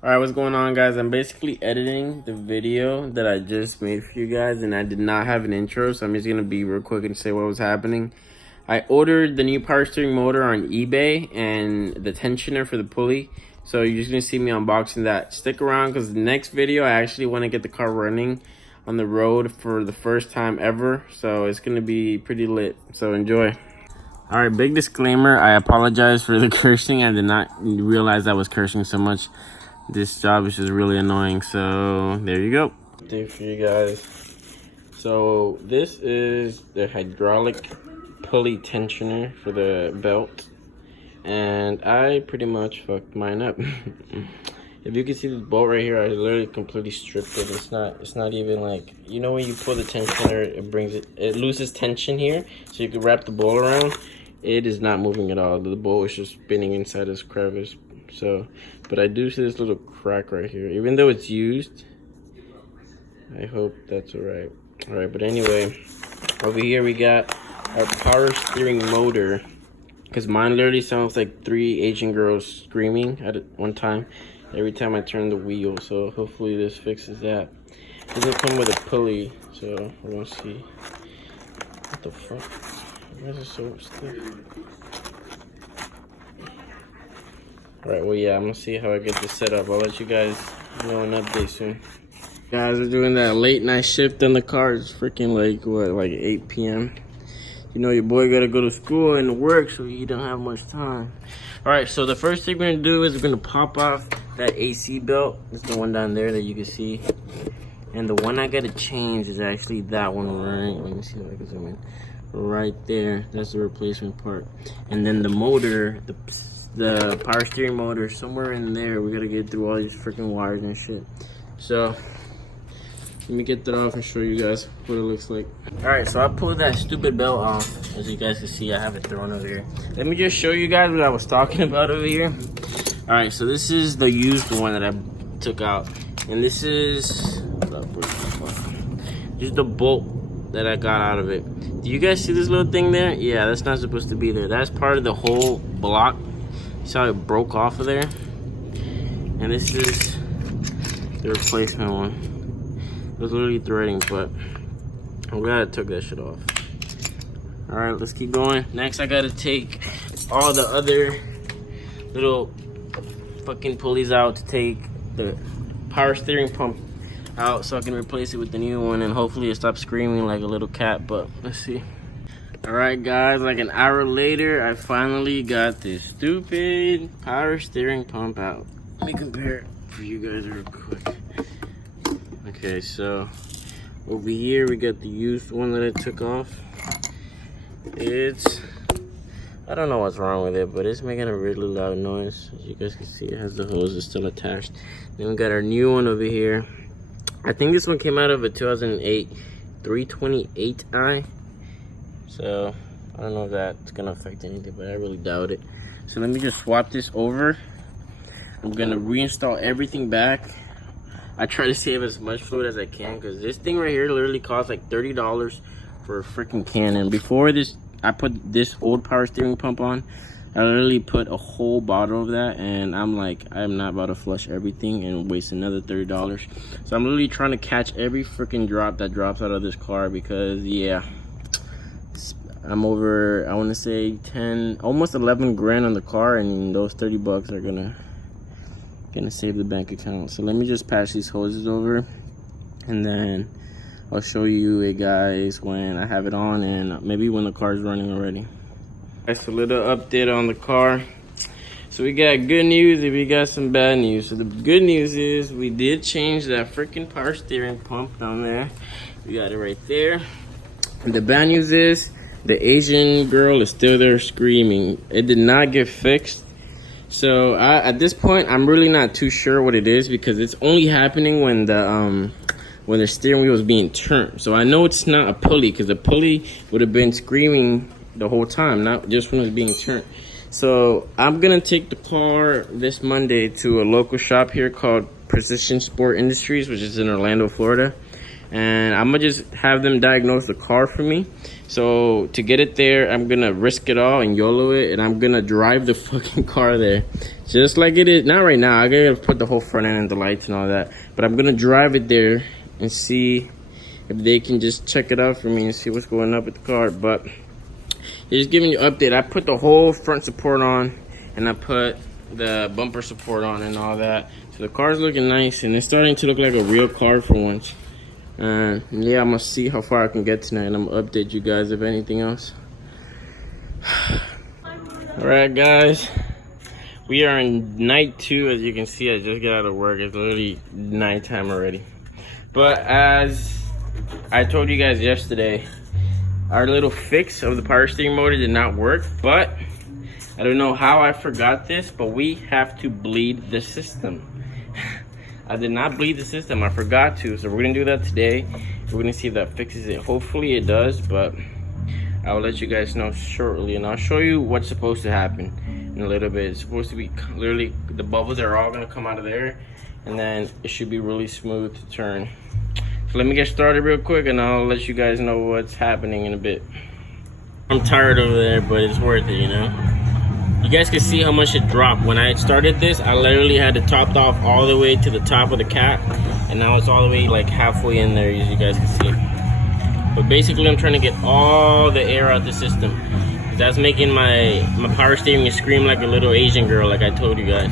Alright, what's going on, guys? I'm basically editing the video that I just made for you guys, and I did not have an intro, so I'm just gonna be real quick and say what was happening. I ordered the new power steering motor on eBay and the tensioner for the pulley, so you're just gonna see me unboxing that. Stick around, because the next video I actually want to get the car running on the road for the first time ever, so it's gonna be pretty lit, so enjoy. Alright, big disclaimer, I apologize for the cursing. I did not realize I was cursing so much. This job is just really annoying, so there you go. Update for you guys. So this is the hydraulic pulley tensioner for the belt, and I pretty much fucked mine up. If you can see this bolt right here, I literally completely stripped it. It's not even like, you know, when you pull the tensioner, it loses tension here, so you can wrap the bolt around. It is not moving at all. The bolt is just spinning inside this crevice. So, but I do see this little crack right here, even though it's used. I hope that's alright. Alright, but anyway, over here we got our power steering motor, because mine literally sounds like 3 Asian girls screaming at one time every time I turn the wheel. So hopefully this fixes that. It doesn't come with a pulley, so we're gonna see. What the fuck? Why is it so stiff? Alright, well, yeah, I'm gonna see how I get this set up. I'll let you guys know an update soon. Guys are doing that late night shift in the car. It's freaking like, what, like 8 p.m. You know your boy gotta go to school and work, so you don't have much time. Alright, so the first thing we're gonna do is we're gonna pop off that AC belt. It's the one down there that you can see. And the one I gotta change is actually that one right. Let me see if I can zoom in. Right there. That's the replacement part. And then the motor, the power steering motor, somewhere in there. We gotta get through all these freaking wires and shit. So let me get that off and show you guys what it looks like. Alright, so I pulled that stupid belt off. As you guys can see, I have it thrown over here. Let me just show you guys what I was talking about over here. Alright, so this is the used one that I took out. And this is just the bolt that I got out of it. Do you guys see this little thing there? Yeah, that's not supposed to be there. That's part of the whole block. See how it broke off of there? And this is the replacement one. It was literally threading, but I'm glad I took that shit off. Alright, let's keep going. Next, I gotta take all the other little fucking pulleys out to take the power steering pump out so I can replace it with the new one, and hopefully it stops screaming like a little cat, but let's see. Alright guys, like an hour later, I finally got this stupid power steering pump out. Let me compare it for you guys real quick. Okay, so over here we got the used one that I took off. I don't know what's wrong with it, but it's making a really loud noise. As you guys can see, it has the hoses still attached. Then we got our new one over here. I think this one came out of a 2008 328i. So I don't know if that's gonna affect anything, but I really doubt it. So let me just swap this over. I'm gonna reinstall everything back. I try to save as much fluid as I can, because this thing right here literally costs like $30 for a freaking can. And before this, I put this old power steering pump on. I literally put a whole bottle of that, and I'm like, I'm not about to flush everything and waste another $30. So I'm literally trying to catch every freaking drop that drops out of this car, because yeah, I'm over, I want to say 10, almost 11 grand on the car, and those 30 bucks are gonna save the bank account. So let me just patch these hoses over, and then I'll show you it, guys, when I have it on, and maybe when the car's running already. That's a little update on the car. So we got good news and we got some bad news. So the good news is we did change that freaking power steering pump down there. We got it right there. And the bad news is the Asian girl is still there screaming. It did not get fixed. So at this point, I'm really not too sure what it is, because it's only happening when the steering wheel is being turned. So I know it's not a pulley, because the pulley would have been screaming the whole time, not just when it's being turned. So I'm gonna take the car this Monday to a local shop here called Precision Sport Industries, which is in Orlando, Florida. and I'm gonna just have them diagnose the car for me. So to get it there, I'm gonna risk it all and YOLO it, and I'm gonna drive the fucking car there, just like it is. Not right now, I gotta put the whole front end and the lights and all that, but I'm gonna drive it there and see if they can just check it out for me and see what's going up with the car. But just giving you an update. I put the whole front support on, and I put the bumper support on and all that. So the car's looking nice, and it's starting to look like a real car for once. And yeah, I'm gonna see how far I can get tonight, and I'm gonna update you guys if anything else. All right, guys, we are in night 2. As you can see, I just got out of work. It's literally nighttime already. But as I told you guys yesterday, our little fix of the power steering motor did not work, but I don't know how I forgot this, but we have to bleed the system. I did not bleed the system, I forgot to, so we're gonna do that today. We're gonna see if that fixes it. Hopefully it does, but I'll let you guys know shortly, and I'll show you what's supposed to happen in a little bit. It's supposed to be literally, the bubbles are all gonna come out of there, and then it should be really smooth to turn. So let me get started real quick, and I'll let you guys know what's happening in a bit. I'm tired over there, but it's worth it, you know? You guys can see how much it dropped. When I started this, I literally had it topped off all the way to the top of the cap, and now it's all the way like halfway in there, as you guys can see. But basically, I'm trying to get all the air out the system. That's making my power steering scream like a little Asian girl, like I told you guys.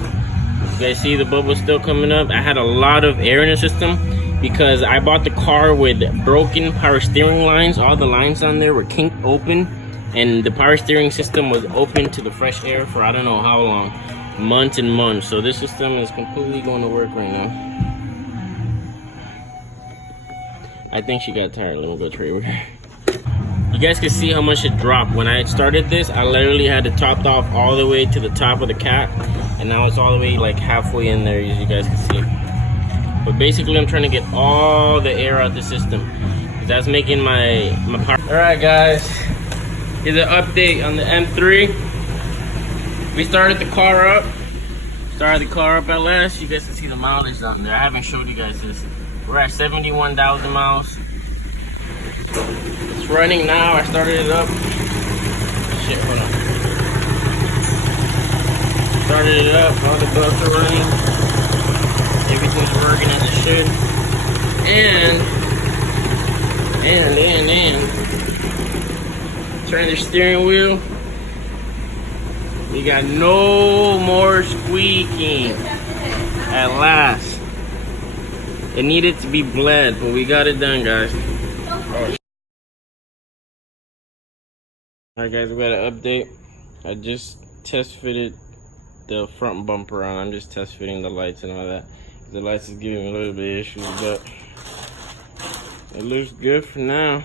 You guys see the bubbles still coming up? I had a lot of air in the system because I bought the car with broken power steering lines. All the lines on there were kinked open, and the power steering system was open to the fresh air for I don't know how long, months and months. So this system is completely going to work right now. I think she got tired. Let me go trade with her. You guys can see how much it dropped. When I started this, I literally had it topped off all the way to the top of the cap, and now it's all the way like halfway in there, as you guys can see. But basically, I'm trying to get all the air out the system. That's making my power. All right, guys. Here's an update on the M3. We started the car up. At last. You guys can see the mileage on there. I haven't showed you guys this. We're at 71,000 miles. It's running now. I started it up. Shit, hold on. Started it up. All the belts are running. Everything's working as it should. And turn the steering wheel. We got no more squeaking. At last. It needed to be bled, but we got it done, guys. Alright, guys, we got an update. I just test fitted the front bumper on. I'm just test fitting the lights and all that. The lights is giving me a little bit of issues, but it looks good for now.